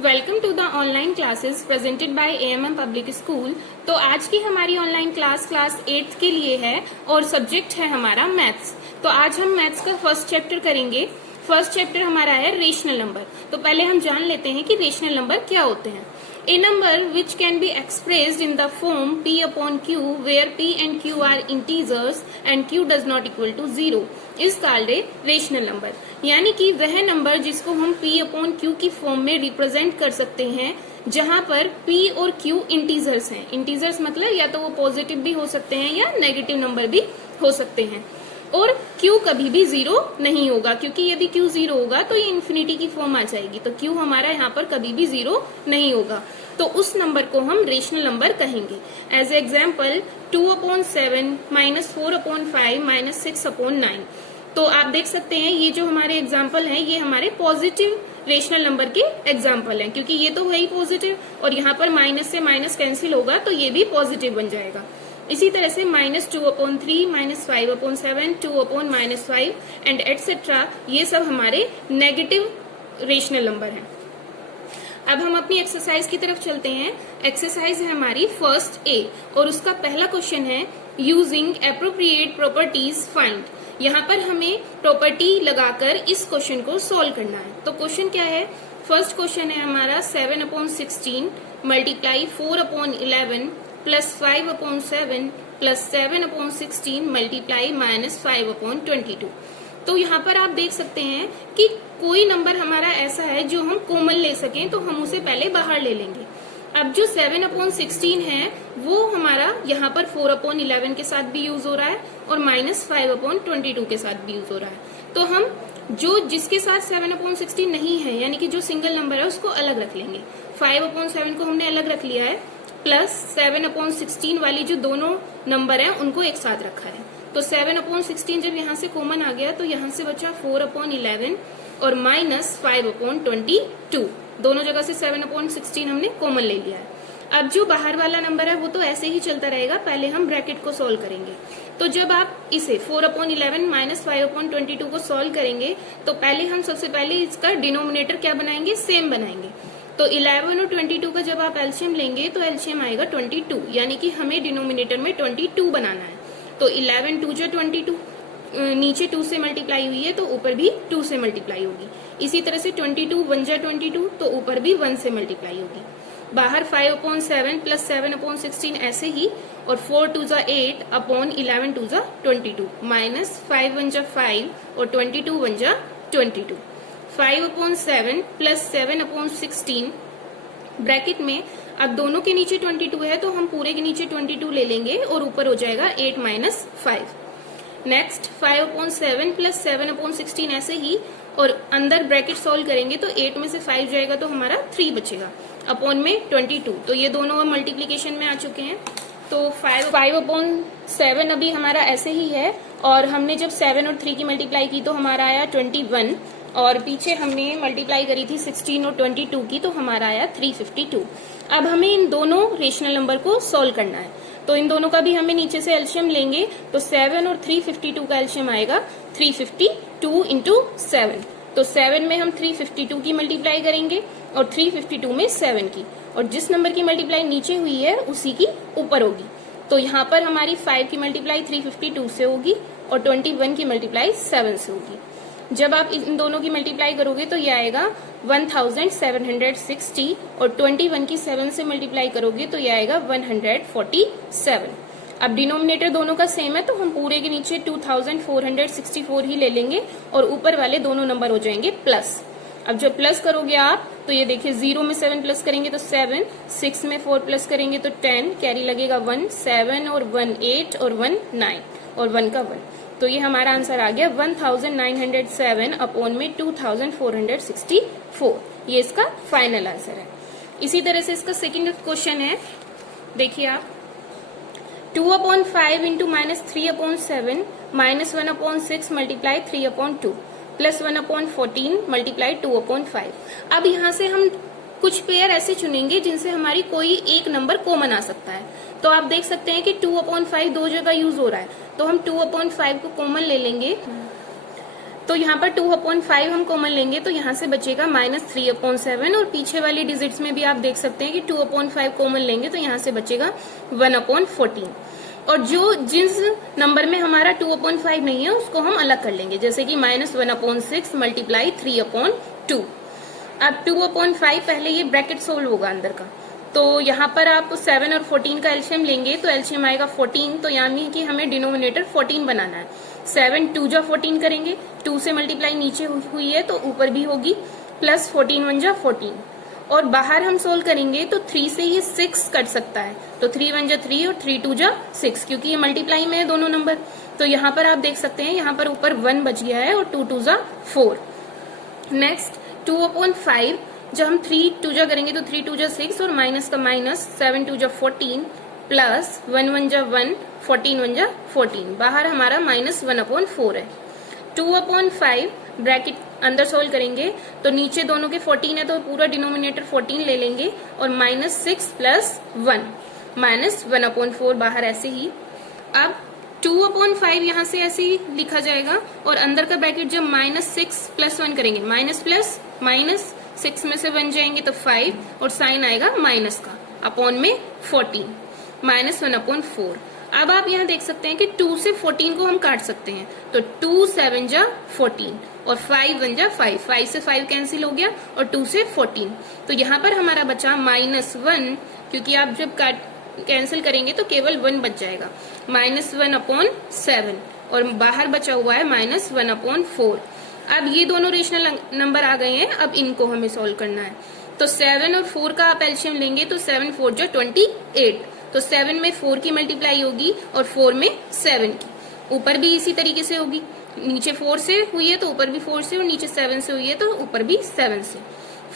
Welcome to the online classes presented by AMM public school. तो आज की हमारी ऑनलाइन क्लास 8th के लिए है और सब्जेक्ट है हमारा मैथ्स। तो आज हम मैथ्स का फर्स्ट चैप्टर करेंगे। फर्स्ट चैप्टर हमारा है रेशनल नंबर। तो पहले हम जान लेते हैं कि रेशनल नंबर क्या होते हैं। A number which can be expressed in the form P upon Q where P and Q are integers and Q does not equal to 0 is called a rational number। यानी कि वह number जिसको हम P upon Q की form में represent कर सकते हैं जहां पर P और Q इंटीजर्स हैं। इंटीजर्स मतलब या तो वो पॉजिटिव भी हो सकते हैं या नेगेटिव नंबर भी हो सकते हैं। और Q कभी भी 0 नहीं होगा, क्योंकि यदि Q 0 होगा तो ये इन्फिनिटी की फॉर्म आ जाएगी। तो Q हमारा यहाँ पर कभी भी 0 नहीं होगा, तो उस नंबर को हम रेशनल नंबर कहेंगे। As example 2/7 -4/5 -6/9। तो आप देख सकते हैं ये जो हमारे एग्जाम्पल हैं ये हमारे पॉजिटिव रेशनल नंबर के एग्जाम्पल हैं, क्योंकि ये तो है ही पॉजिटिव और यहाँ पर माइनस से माइनस कैंसिल होगा तो ये भी पॉजिटिव बन जाएगा। इसी तरह से -2/3 -5/7 2/-5 एंड एटसेट्रा, ये सब हमारे नेगेटिव रेशनल नंबर हैं। अब हम अपनी एक्सरसाइज की तरफ चलते हैं। एक्सरसाइज है हमारी फर्स्ट ए और उसका पहला क्वेश्चन है यूजिंग एप्रोप्रिएट प्रॉपर्टीज फाइंड। यहाँ पर हमें प्रॉपर्टी लगाकर इस क्वेश्चन को सॉल्व करना है। तो क्वेश्चन क्या है? फर्स्ट क्वेश्चन है हमारा 7/16 मल्टीप्लाई 4/11 प्लस 5/7 प्लस 7/16 मल्टीप्लाई -5/22। तो यहाँ पर आप देख सकते हैं कि कोई नंबर हमारा ऐसा है जो हम कॉमन ले सकें, तो हम उसे पहले बाहर ले लेंगे। अब जो 7/16 है वो हमारा यहाँ पर 4/11 के साथ भी यूज हो रहा है और -5/22 के साथ भी यूज हो रहा है। तो हम जो जिसके साथ 7/16 नहीं है, यानी कि जो सिंगल नंबर है, उसको अलग रख लेंगे। 5/7 को हमने अलग रख लिया है, प्लस 7/16 वाली जो दोनों नंबर है उनको एक साथ रखा है। तो 7/16 जब यहाँ से कॉमन आ गया तो यहाँ से बचा 4/11 और -5/22। दोनों जगह से 7/16 हमने कॉमन ले लिया है। अब जो बाहर वाला नंबर है वो तो ऐसे ही चलता रहेगा, पहले हम ब्रैकेट को सॉल्व करेंगे। तो जब आप इसे 4/11 -5/22 को सॉल्व करेंगे तो पहले हम सबसे पहले इसका डिनोमिनेटर क्या बनाएंगे? सेम बनाएंगे। तो 11 और 22 का जब आप एलसीएम लेंगे तो एलसीएम आएगा 22, यानी कि हमें डिनोमिनेटर में 22 बनाना है। तो 11 2 × 22, नीचे 2 से मल्टीप्लाई हुई है तो ऊपर भी 2 से मल्टीप्लाई होगी। इसी तरह से 22 1 × 22 तो ऊपर भी 1 से मल्टीप्लाई होगी। बाहर 5/7 प्लस 7/16 ऐसे ही, और 4 2 × 8 अपॉन 11 2 × 22 माइनस 5 1 × 5 और 22 1 × 22। 5/7 प्लस 7/16 ब्रैकेट में। अब दोनों के नीचे 22 है तो हम पूरे के नीचे 22 ले लेंगे और ऊपर हो जाएगा 8 - 5। नेक्स्ट 5/7 प्लस 7/16 ऐसे ही, और अंदर ब्रैकेट सॉल्व करेंगे तो 8 में से 5 जाएगा तो हमारा 3 बचेगा, अपॉन में 22। तो ये दोनों मल्टीप्लीकेशन में आ चुके हैं। तो 5/7 अभी हमारा ऐसे ही है, और हमने जब 7 और 3 की मल्टीप्लाई की तो हमारा आया 21, और पीछे हमने मल्टीप्लाई करी थी 16 और 22 की तो हमारा आया 352। अब हमें इन दोनों रेशनल नंबर को सॉल्व करना है, तो इन दोनों का भी हमें नीचे से एलसीएम लेंगे। तो 7 और 352 का एलसीएम आएगा 352 × 7। तो 7 में हम 352 की मल्टीप्लाई करेंगे और 352 में 7 की, और जिस नंबर की मल्टीप्लाई नीचे हुई है उसी की ऊपर होगी। तो यहाँ पर हमारी 5 की मल्टीप्लाई 352 से होगी और 21 की मल्टीप्लाई 7 से होगी। जब आप इन दोनों की मल्टीप्लाई करोगे तो ये आएगा 1760, और 21 की 7 से मल्टीप्लाई करोगे तो ये आएगा 147। अब डिनोमिनेटर दोनों का सेम है तो हम पूरे के नीचे 2464 ही ले लेंगे और ऊपर वाले दोनों नंबर हो जाएंगे प्लस। अब जब प्लस करोगे आप तो ये देखिए 0 में 7 प्लस करेंगे तो 7, 6 में 4 प्लस करेंगे तो 10, कैरी लगेगा 1, 7 और 1 8 और 1 9 और 1 का 1। तो ये हमारा आंसर आ गया 1907 अपॉन में 2464। ये इसका फाइनल आंसर है। इसी तरह से इसका सेकंड क्वेश्चन है, देखिए आप 2/5 × -3/7 -1/6 मल्टीप्लाई 3/2 प्लस 1/14 मल्टीप्लाई 2/5। अब यहाँ से हम कुछ पेयर ऐसे चुनेंगे जिनसे हमारी कोई एक नंबर कॉमन आ सकता है। तो आप देख सकते हैं कि 2/5 दो जगह यूज हो रहा है, तो हम 2/5 को कॉमन ले लेंगे। तो यहाँ पर 2/5 हम कॉमन लेंगे तो यहाँ से बचेगा -3/7 और पीछे वाली डिजिट्स में भी आप देख सकते हैं कि 2/5 कॉमन लेंगे तो यहाँ से बचेगा 1/14। और जो जिस नंबर में हमारा 2/5 नहीं है उसको हम अलग कर लेंगे, जैसे कि -1/6 मल्टीप्लाई 3/2। अब 2/5 पहले ये ब्रैकेट सोल्व होगा अंदर का, तो यहाँ पर आप 7 और 14 का एलसीएम लेंगे तो एलसीएम आएगा 14, तो यानी कि हमें डिनोमिनेटर 14 बनाना है। 7 2 जा 14 करेंगे, 2 से मल्टीप्लाई नीचे हुई है तो ऊपर भी होगी, प्लस 14 1 जा 14, और बाहर हम सोल्व करेंगे तो 3 से ये 6 कट सकता है, तो 3 1 जा 3 और 3 2 जा 6, क्योंकि ये मल्टीप्लाई में है दोनों नंबर। तो यहाँ पर आप देख सकते हैं यहाँ पर ऊपर 1 बच गया है और 2 2 जा 4। नेक्स्ट 2/5 जब हम 3 2 जा करेंगे तो 3 2 जा 6 और माइनस का माइनस 7 2 जा 14 प्लस 1 1 जा 1 14 1 जा 14, बाहर हमारा -1/4 है। 2/5 ब्रैकेट अंदर सोल्व करेंगे तो नीचे दोनों के 14 है तो पूरा डिनोमिनेटर 14 ले लेंगे और -6 प्लस 1 -1/4 बाहर ऐसे ही। अब 2/5 यहाँ से ऐसे ही लिखा जाएगा और अंदर का ब्रैकेट जब -6 प्लस 1 करेंगे, माइनस प्लस माइनस 6 में से 1 जाएंगे तो 5 और साइन आएगा माइनस का, अपॉन में 14 -1/4। अब आप यहाँ देख सकते हैं कि 2 से 14 को हम काट सकते हैं, तो 2 7 जा 14 और 5 1 जा 5, 5 से 5 कैंसिल हो गया और 2 से 14, तो यहाँ पर हमारा बचा -1, क्योंकि आप जब कैंसिल करेंगे तो केवल 1 बच जाएगा, -1/7 और बाहर बचा हुआ है -1/4। अब ये दोनों रेशनल नंबर आ गए हैं, अब इनको हमें सॉल्व करना है। तो 7 और 4 का आप एलसीएम लेंगे तो 7 4 जा 28, तो 7 में 4 की मल्टीप्लाई होगी और 4 में 7 की, ऊपर भी इसी तरीके से होगी, नीचे 4 से हुई है तो ऊपर भी 4 से और नीचे 7 से हुई है तो ऊपर भी 7 से।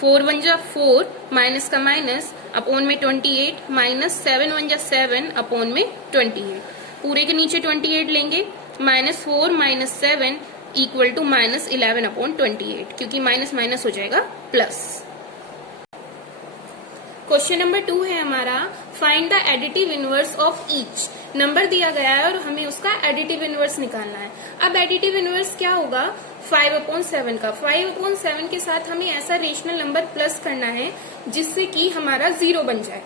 4 1 जा 4 माइनस का माइनस अपॉन में 28 -7 1 जा 7 अपॉन में 28, पूरे के नीचे 28 लेंगे, -4 -7 इक्वल टू -11/28, क्योंकि माइनस माइनस हो जाएगा प्लस। क्वेश्चन नंबर 2 है हमारा, find the additive inverse of each. Number दिया गया है और हमें उसका एडिटिव इनवर्स निकालना है। अब एडिटिव इनवर्स क्या होगा 5/7 का। 5/7 के साथ हमें ऐसा रेशनल नंबर प्लस करना है जिससे कि हमारा 0 बन जाए,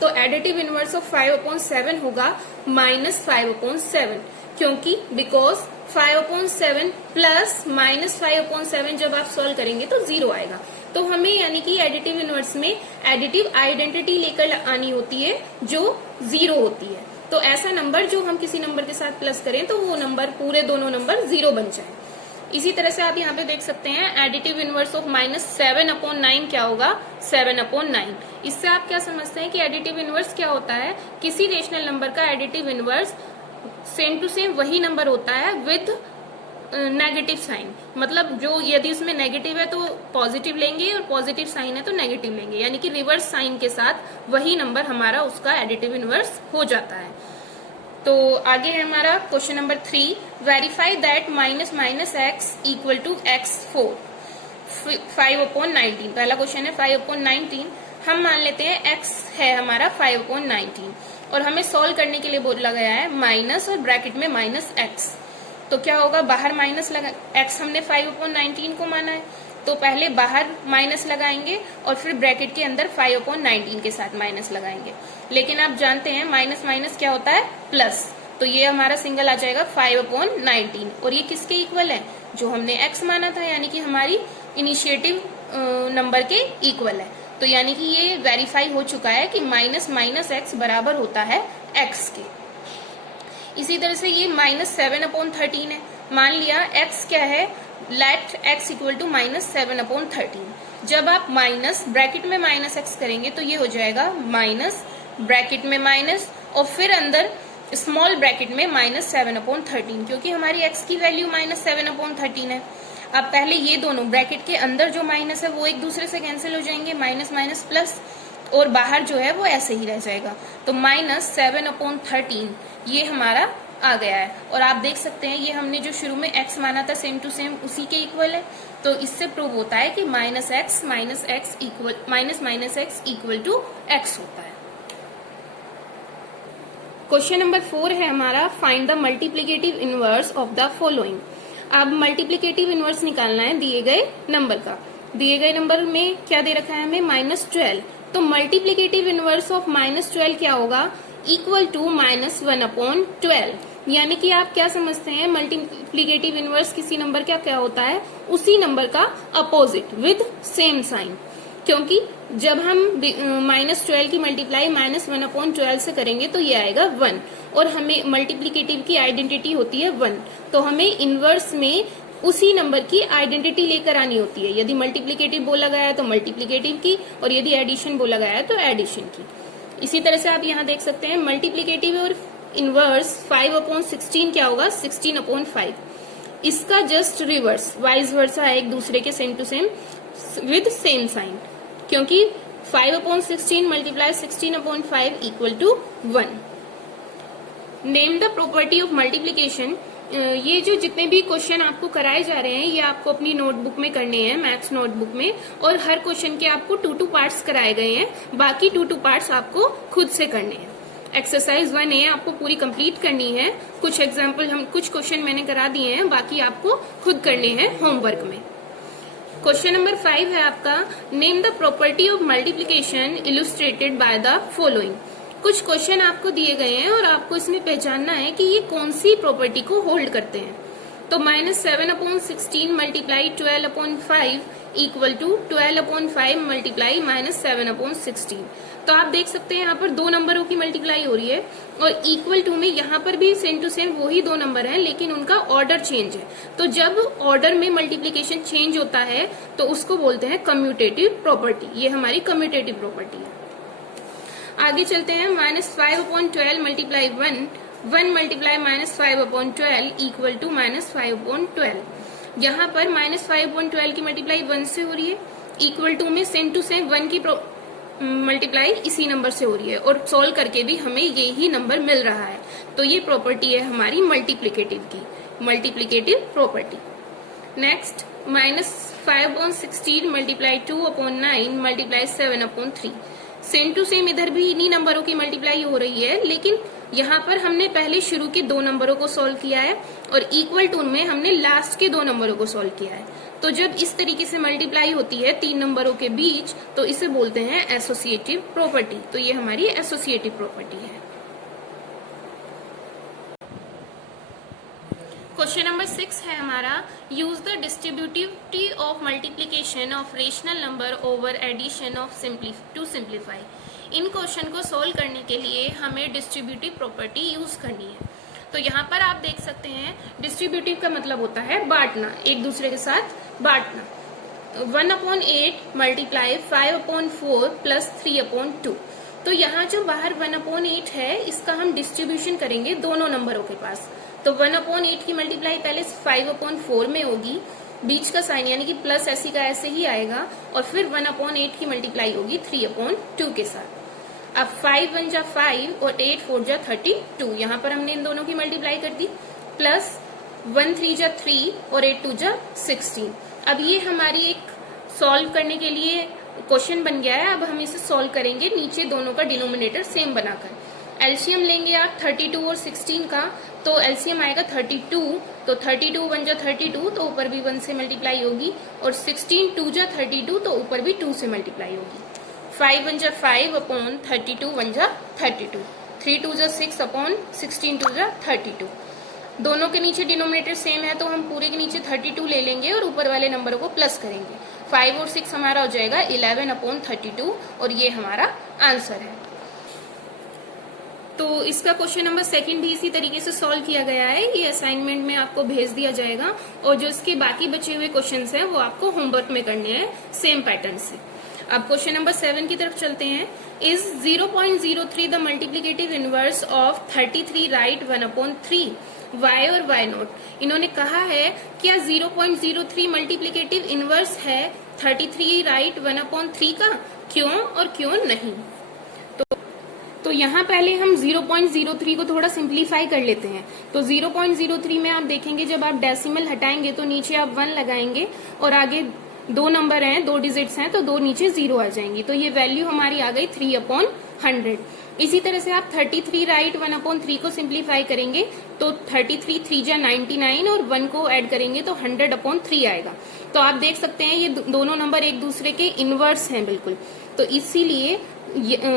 तो एडिटिव इनवर्स ऑफ 5/7 होगा -5/7, क्योंकि बिकॉज 5/7 प्लस -5/7 जब आप सॉल्व करेंगे तो 0 आएगा। तो हमें यानी कि एडिटिव इनवर्स में एडिटिव आइडेंटिटी लेकर आनी होती है जो 0 होती है, तो ऐसा नंबर जो हम किसी नंबर के साथ प्लस करें तो वो नंबर पूरे दोनों नंबर 0 बन जाए। इसी तरह से आप यहाँ पे देख सकते हैं एडिटिव इनवर्स ऑफ -7/9 क्या होगा 7/9। इससे आप क्या समझते हैं कि एडिटिव इनवर्स क्या होता है, किसी रेशनल नंबर का additive inverse same to same वही नंबर होता है विद नेगेटिव साइन, मतलब जो यदि उसमें नेगेटिव है तो पॉजिटिव लेंगे और पॉजिटिव साइन है तो नेगेटिव लेंगे, यानी कि रिवर्स साइन के साथ वही नंबर हमारा उसका एडिटिव इनवर्स हो जाता है। तो आगे है हमारा question number 3, verify that -x equal to x4 5/19। पहला क्वेश्चन है 5/19, हम मान लेते हैं x है हमारा 5/19 और हमें सॉल्व करने के लिए बोला गया है माइनस और ब्रैकेट में -x, तो क्या होगा बाहर माइनस लगा, x हमने 5/19 को माना है तो पहले बाहर माइनस लगाएंगे और फिर ब्रैकेट के अंदर 5/19 के साथ माइनस लगाएंगे, लेकिन आप जानते हैं माइनस माइनस क्या होता है प्लस, तो ये हमारा सिंगल आ जाएगा 5/19 और ये किसके इक्वल है जो हमने x माना था, यानी कि हमारी इनिशिएटिव नंबर के इक्वल है। तो यानी कि ये वेरीफाई हो चुका है कि -x बराबर होता है x के। इसी तरह से ये -7/13 है, मान लिया x क्या है, लेट x इक्वल टू -7/13। जब आप माइनस ब्रैकेट में -x करेंगे तो ये हो जाएगा माइनस ब्रैकेट में माइनस और फिर अंदर स्मॉल ब्रैकेट में -7/13, क्योंकि हमारी x की वैल्यू -7/13 है। अब पहले ये दोनों ब्रैकेट के अंदर जो माइनस है वो एक दूसरे से कैंसिल हो जाएंगे, माइनस माइनस प्लस, और बाहर जो है वो ऐसे ही रह जाएगा, तो -7/13 ये हमारा आ गया है। और आप देख सकते हैं ये हमने जो शुरू में x माना था सेम टू सेम उसी के इक्वल है, तो इससे प्रूव होता है कि -x इक्वल टू x होता है। क्वेश्चन नंबर 4 है हमारा, find the multiplicative inverse of the following. अब मल्टीप्लिकेटिव इनवर्स निकालना है दिए गए नंबर का। दिए गए नंबर में क्या दे रखा है हमें, -12। तो मल्टीप्लिकेटिव इनवर्स ऑफ -12 क्या होगा, इक्वल टू -1/12। यानी कि आप क्या समझते हैं, मल्टीप्लिकेटिव इनवर्स किसी नंबर का क्या होता है, उसी नंबर का अपोजिट विद सेम साइन। क्योंकि जब हम -12 की मल्टीप्लाई -1/12 से करेंगे तो ये आएगा 1, और हमें मल्टीप्लिकेटिव की आइडेंटिटी होती है 1, तो हमें इनवर्स में उसी नंबर की आइडेंटिटी लेकर आनी होती है। यदि मल्टीप्लिकेटिव बोला गया है तो मल्टीप्लिकेटिव की, और यदि एडिशन बोला गया है तो एडिशन की। इसी तरह से आप यहाँ देख सकते हैं मल्टीप्लिकेटिव और इनवर्स 5/16 क्या होगा, 16/5। इसका जस्ट रिवर्स वाइज वर्सा है, एक दूसरे के same to same with same sign, क्योंकि 5/16 multiply 16/5 equal to 1। Name the property of multiplication. ये जो जितने भी क्वेश्चन आपको कराए जा रहे हैं ये आपको अपनी नोटबुक में करने हैं, मैथ्स नोटबुक में, और हर क्वेश्चन के आपको 2 पार्ट्स कराए गए हैं, बाकी 2 पार्ट्स आपको खुद से करने हैं। एक्सरसाइज 1A आपको पूरी कंप्लीट करनी है। कुछ एग्जाम्पल कुछ क्वेश्चन मैंने करा दिए हैं, बाकी आपको खुद करने हैं होमवर्क में। क्वेश्चन नंबर 5 है आपका, name the property of multiplication illustrated by the following. कुछ क्वेश्चन आपको दिए गए हैं और आपको इसमें पहचानना है कि ये कौन सी प्रॉपर्टी को होल्ड करते हैं। तो -7/16 मल्टीप्लाई 12/5 इक्वल टू 12/5 मल्टीप्लाई -7/16। तो आप देख सकते हैं यहाँ पर 2 नंबरों की मल्टीप्लाई हो रही है, और इक्वल टू में यहाँ पर भी सेम टू सेम वही 2 नंबर हैं, लेकिन उनका ऑर्डर चेंज है। तो जब ऑर्डर में मल्टीप्लीकेशन चेंज होता है तो उसको बोलते हैं कम्यूटेटिव प्रॉपर्टी। ये हमारी कम्यूटेटिव प्रॉपर्टी है। आगे चलते हैं, -5/12 मल्टीप्लाई 1 मल्टीप्लाई -5/12 इक्वल टू -5/12। यहाँ पर -5/12 की मल्टीप्लाई 1 से हो रही है, इक्वल टू में सेम टू सेम 1 की मल्टीप्लाई इसी नंबर से हो रही है, और सोल्व करके भी हमें ये ही नंबर मिल रहा है। तो ये प्रॉपर्टी है हमारी मल्टीप्लिकेटिव की, multiplicative property. Next, -5/16 multiply 2/9 multiply 7/3। Same to same इधर भी इन्हीं नंबरों की मल्टीप्लाई हो रही है, लेकिन यहाँ पर हमने पहले शुरू के 2 नंबरों को सॉल्व किया है, और इक्वल टू में हमने लास्ट के 2 नंबरों को सॉल्व किया है। तो जब इस तरीके से मल्टीप्लाई होती है 3 नंबरों के बीच, तो इसे बोलते हैं एसोसिएटिव प्रॉपर्टी। तो ये हमारी एसोसिएटिव प्रॉपर्टी है। क्वेश्चन नंबर 6 है हमारा, use the distributivity of multiplication of rational number over addition of to simplify. इन क्वेश्चन को सोल्व करने के लिए हमें डिस्ट्रीब्यूटिव प्रॉपर्टी यूज करनी है। तो यहाँ पर आप देख सकते हैं डिस्ट्रीब्यूटिव का मतलब होता है बांटना, एक दूसरे के साथ बांटना। 1/8 मल्टीप्लाई 5/4 प्लस 3/2। तो यहाँ जो बाहर 1/8 है इसका हम डिस्ट्रीब्यूशन करेंगे दोनों नंबरों के पास। तो 1/8 की मल्टीप्लाई पहले 5/4 में होगी, बीच का साइन यानी कि प्लस ऐसी का ऐसे ही आएगा, और फिर 1/8 की मल्टीप्लाई होगी 3/2 के साथ। अब 5 1 जा 5 और 8 4 जा 32। यहाँ पर हमने इन दोनों की मल्टीप्लाई कर दी, प्लस 1 3 जा 3 और 8 2 जा 16। अब ये हमारी एक सॉल्व करने के लिए क्वेश्चन बन गया है। अब हम इसे सॉल्व करेंगे नीचे दोनों का डिनोमिनेटर सेम बनाकर। एलसीएम लेंगे आप 32 और 16 का, तो एलसीएम आएगा 32। तो 32 1 जा 32, तो ऊपर भी 1 से मल्टीप्लाई होगी, और 16 2 जा 32, तो ऊपर भी 2 से मल्टीप्लाई होगी। 5 1 जा 5/32 1 जा 32, 3 2 जा 6/16 2 जा 32। दोनों के नीचे डिनोमिनेटर सेम है, तो हम पूरे के नीचे 32 ले लेंगे और ऊपर वाले नंबरों को प्लस करेंगे। 5 और 6 हमारा हो जाएगा 11/32, और ये हमारा आंसर है। तो इसका क्वेश्चन नंबर 2 भी इसी तरीके से सॉल्व किया गया है। ये असाइनमेंट में आपको भेज दिया जाएगा, और जो इसके बाकी बचे हुए क्वेश्चंस हैं वो आपको होमवर्क में करने हैं सेम पैटर्न से। अब क्वेश्चन नंबर 7 की तरफ चलते हैं। Is 0.03 the multiplicative inverse of 33 right 1/3 why और वाई नॉट। इन्होंने कहा है क्या 0.03 मल्टीप्लिकेटिव इनवर्स है 33 राइट 1/3 का, क्यों और क्यों नहीं। तो यहाँ पहले हम 0.03 को थोड़ा सिंप्लीफाई कर लेते हैं। तो 0.03 में आप देखेंगे जब आप डेसिमल हटाएंगे तो नीचे आप 1 लगाएंगे और आगे दो नंबर हैं, दो डिजिट्स हैं, तो दो नीचे 0 आ जाएंगी, तो ये वैल्यू हमारी आ गई 3/100। इसी तरह से आप 33 राइट 1/3 को सिंप्लीफाई करेंगे तो 33 3 जा 99 और 1 को ऐड करेंगे तो 100/3 आएगा। तो आप देख सकते हैं ये दोनों नंबर एक दूसरे के इनवर्स हैं बिल्कुल, तो इसीलिए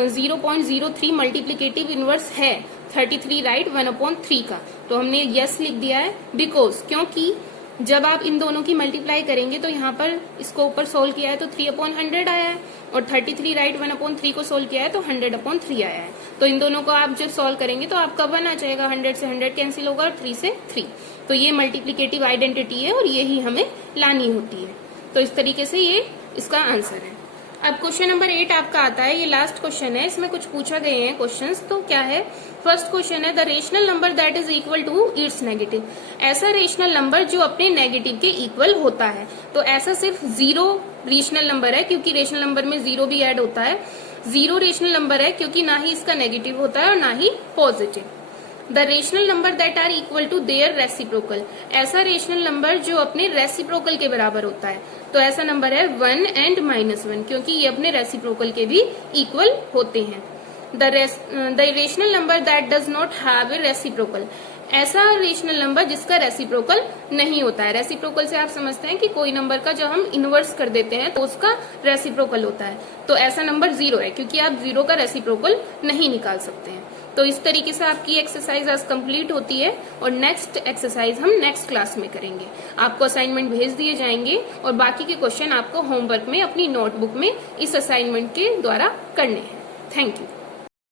0.03 मल्टीप्लिकेटिव इनवर्स है 33 राइट 1/3 का। तो हमने यस लिख दिया है बिकॉज, क्योंकि जब आप इन दोनों की मल्टीप्लाई करेंगे तो यहाँ पर इसको ऊपर सोल्व किया है तो 3/100 आया है, और 33 राइट 1/3 को सोल्व किया है तो 100/3 आया है। तो इन दोनों को आप जब सोल्व करेंगे तो आपका 1 आ जाएगा, 100 से 100 कैंसिल होगा और 3 से 3। तो ये मल्टीप्लिकेटिव आइडेंटिटी है और यही हमें लानी होती है। तो इस तरीके से ये इसका आंसर है। अब क्वेश्चन नंबर 8 आपका आता है, ये लास्ट क्वेश्चन है, इसमें कुछ पूछा गए हैं क्वेश्चंस। तो क्या है, फर्स्ट क्वेश्चन है the rational number that is equal to its negative. ऐसा रेशनल नंबर जो अपने नेगेटिव के इक्वल होता है। तो ऐसा सिर्फ 0 रेशनल नंबर है, क्योंकि रेशनल नंबर में 0 भी ऐड होता है। 0 रेशनल नंबर है क्योंकि ना ही इसका नेगेटिव होता है और ना ही positive. The rational number that are equal to their reciprocal. ऐसा रेशनल नंबर जो अपने रेसिप्रोकल के बराबर होता है। तो ऐसा नंबर है 1 एंड -1, क्योंकि ये अपने रेसिप्रोकल के भी इक्वल होते हैं। The rational number that does not have a reciprocal. ऐसा रेशनल नंबर जिसका रेसिप्रोकल नहीं होता है। रेसिप्रोकल से आप समझते हैं कि कोई नंबर का जब हम इनवर्स कर देते हैं तो उसका रेसिप्रोकल होता है। तो ऐसा नंबर 0 है, क्योंकि आप 0 का रेसिप्रोकल नहीं निकाल सकते हैं। तो इस तरीके से आपकी एक्सरसाइज आज कंप्लीट होती है और नेक्स्ट एक्सरसाइज हम नेक्स्ट क्लास में करेंगे। आपको असाइनमेंट भेज दिए जाएंगे और बाकी के क्वेश्चन आपको होमवर्क में अपनी नोटबुक में इस असाइनमेंट के द्वारा करने हैं। Thank you.